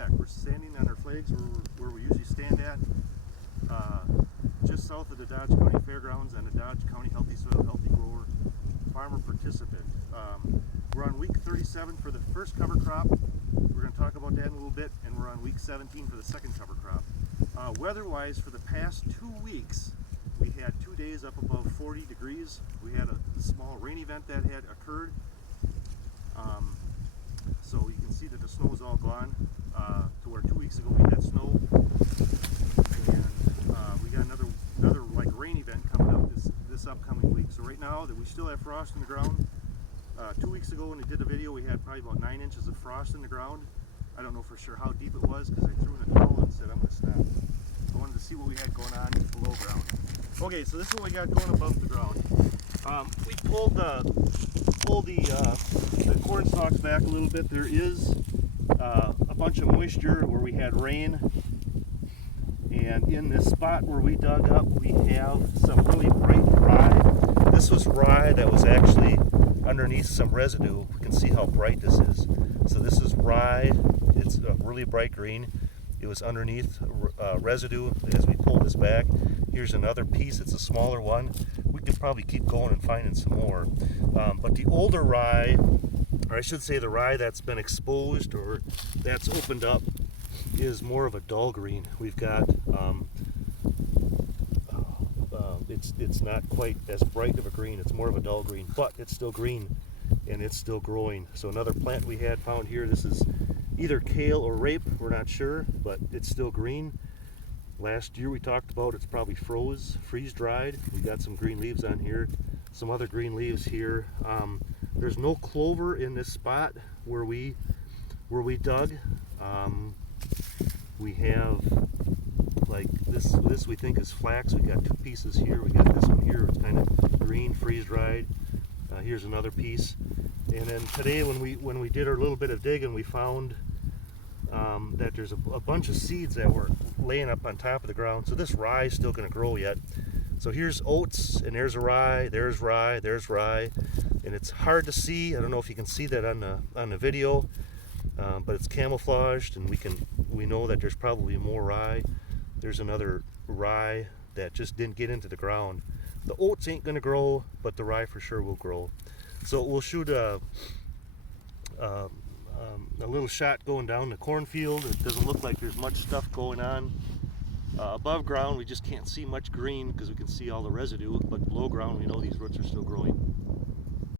Tech. We're standing on our flags where we usually stand at, just south of the Dodge County Fairgrounds and the Dodge County Healthy Soil, Healthy Grower Farmer Participant. We're on week 37 for the first cover crop. We're going to talk about that in a little bit, and we're on week 17 for the second cover crop. Weather-wise, for the past 2 weeks, we had 2 days up above 40 degrees. We had a small rain event that had occurred. So you can see that the snow is all gone, to where 2 weeks ago we had snow, and we got another like rain event coming up this upcoming week. So right now that we still have frost in the ground. 2 weeks ago when we did the video, we had probably about 9 inches of frost in the ground. I don't know for sure how deep it was because I threw in a towel and said I'm going to stop. I wanted to see what we had going on below ground. Okay, so this is what we got going above the ground. We pulled the corn stalks back a little bit. There is a bunch of moisture where we had rain, and in this spot where we dug up, we have some really bright rye. This was rye that was actually underneath some residue. We can see how bright this is. So this is rye. It's a really bright green. It was underneath residue as we pulled this back. Here's another piece. It's a smaller one. We could probably keep going and finding some more. But the older rye, or I should say the rye that's been exposed or that's opened up, is more of a dull green. We've got it's not quite as bright of a green. It's more of a dull green, but it's still green and it's still growing. So another plant we had found here. This is either kale or rape. We're not sure, but it's still green. Last year we talked about it's probably freeze dried. We got some green leaves on here, some other green leaves here. There's no clover in this spot where we dug. We have like this we think is flax. We got 2 pieces here. We got this one here. It's kind of green, freeze dried. Here's another piece. And then today when we did our little bit of digging, we found that there's a bunch of seeds that were laying up on top of the ground. So this rye is still going to grow yet. So here's oats, and there's a rye, there's rye, there's rye, and it's hard to see. I don't know if you can see that on the video, but it's camouflaged, and we know that there's probably more rye. There's another rye that just didn't get into the ground. The oats ain't going to grow, but the rye for sure will grow. So we'll shoot a little shot going down the cornfield. It doesn't look like there's much stuff going on. Above ground we just can't see much green because we can see all the residue, but below ground we know these roots are still growing.